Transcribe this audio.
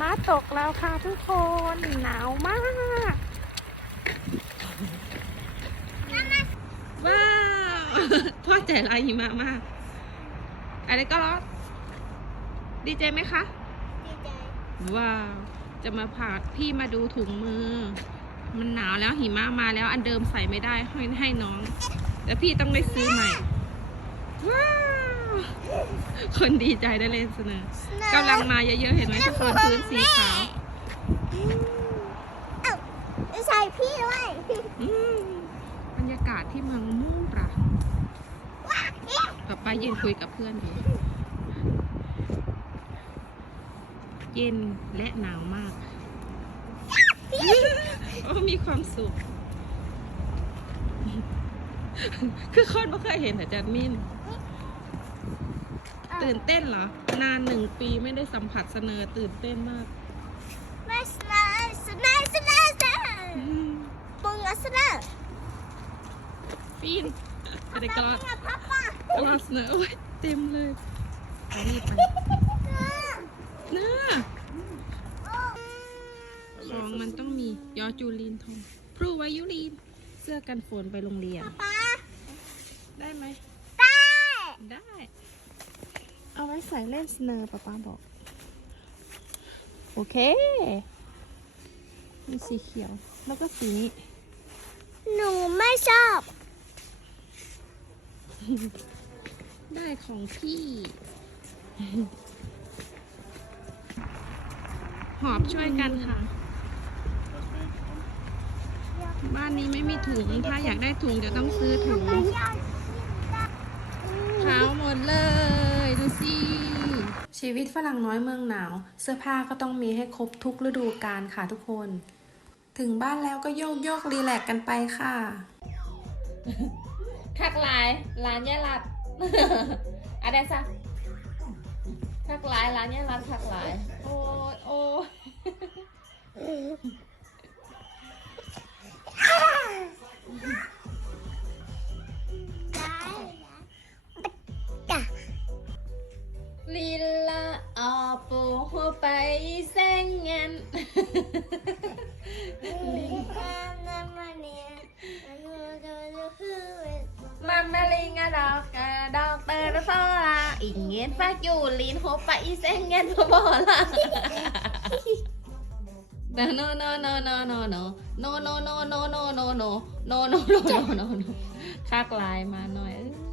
มะตกแล้วค่ะทุกคนหนาวมาก ว้าว พ่อใจลายหิมะมาก อะไรก็ร้อนดีใจไหมคะ ดีใจ ว้าว จะมาพาพี่มาดูถุงมือ มันหนาวแล้วหิมะมาแล้วอันเดิมใส่ไม่ได้ให้ให้น้อง แต่พี่ต้องได้ซื้อใหม่ ว้าว คนดีใจได้เลยเสนอกำลังมาเยอะๆเห็นไหมทุกคนพื้นสีขาวเอ้าใส่พี่ด้วยอืมบรรยากาศที่เมืองมูระป๊าป้าเย็นคุยกับเพื่อนอยู่เย็นและหนาวมาก โอ้มีความสุข คือคนไม่เคยเห็นอาจารย์มิน ตื่นเต้นเหรอ นานหนึ่งปีไม่ได้สัมผัสเสนอตื่นเต้นมาก ไม่สนาสนาสนาสนาอืมปุงอัสนาปีนอะไรก็รอดพับป่ะก็รอดเสนอโอ้ยเต็มเลยไปรีบไปน่าของมันต้องมียอจูลีนทองพรูวายุลีน เสื้อกันฝนไปโรงเรียน ป้า ได้ไหม ได้ ได้ เอาไว้ใส่เล่นสเนอร์ป้าป้าบอก โอเค มีสีเขียว แล้วก็สีนี้ หนูไม่ชอบ ได้ของพี่ หอบช่วยกันค่ะ บ้านนี้ไม่มีถุง ถ้าอยากได้ถุงจะต้องซื้อถุงขาวหมดเลย ซี่ชีวิตฝรั่งน้อยเมืองหนาว เสื้อผ้าก็ต้องมีให้ครบทุกฤดูกาลค่ะทุกคน ถึงบ้านแล้วก็โยกโยกรีแลกกันไปค่ะ คักหลายร้านยาลัดอะไรซะคักหลายร้านยาลัดคักหลายโอ้ ลีลาออปูหัวไปแซงเงินมัมนาลิงอะดอกกะดอกเตอร์โซลาอีเงี้ยฟักอยู่ลีนหัวไปแซงเงินพอบอละแต่ no no no no no no no no no no no no no no no no no no no คากลายมาหน่อยเอ้ย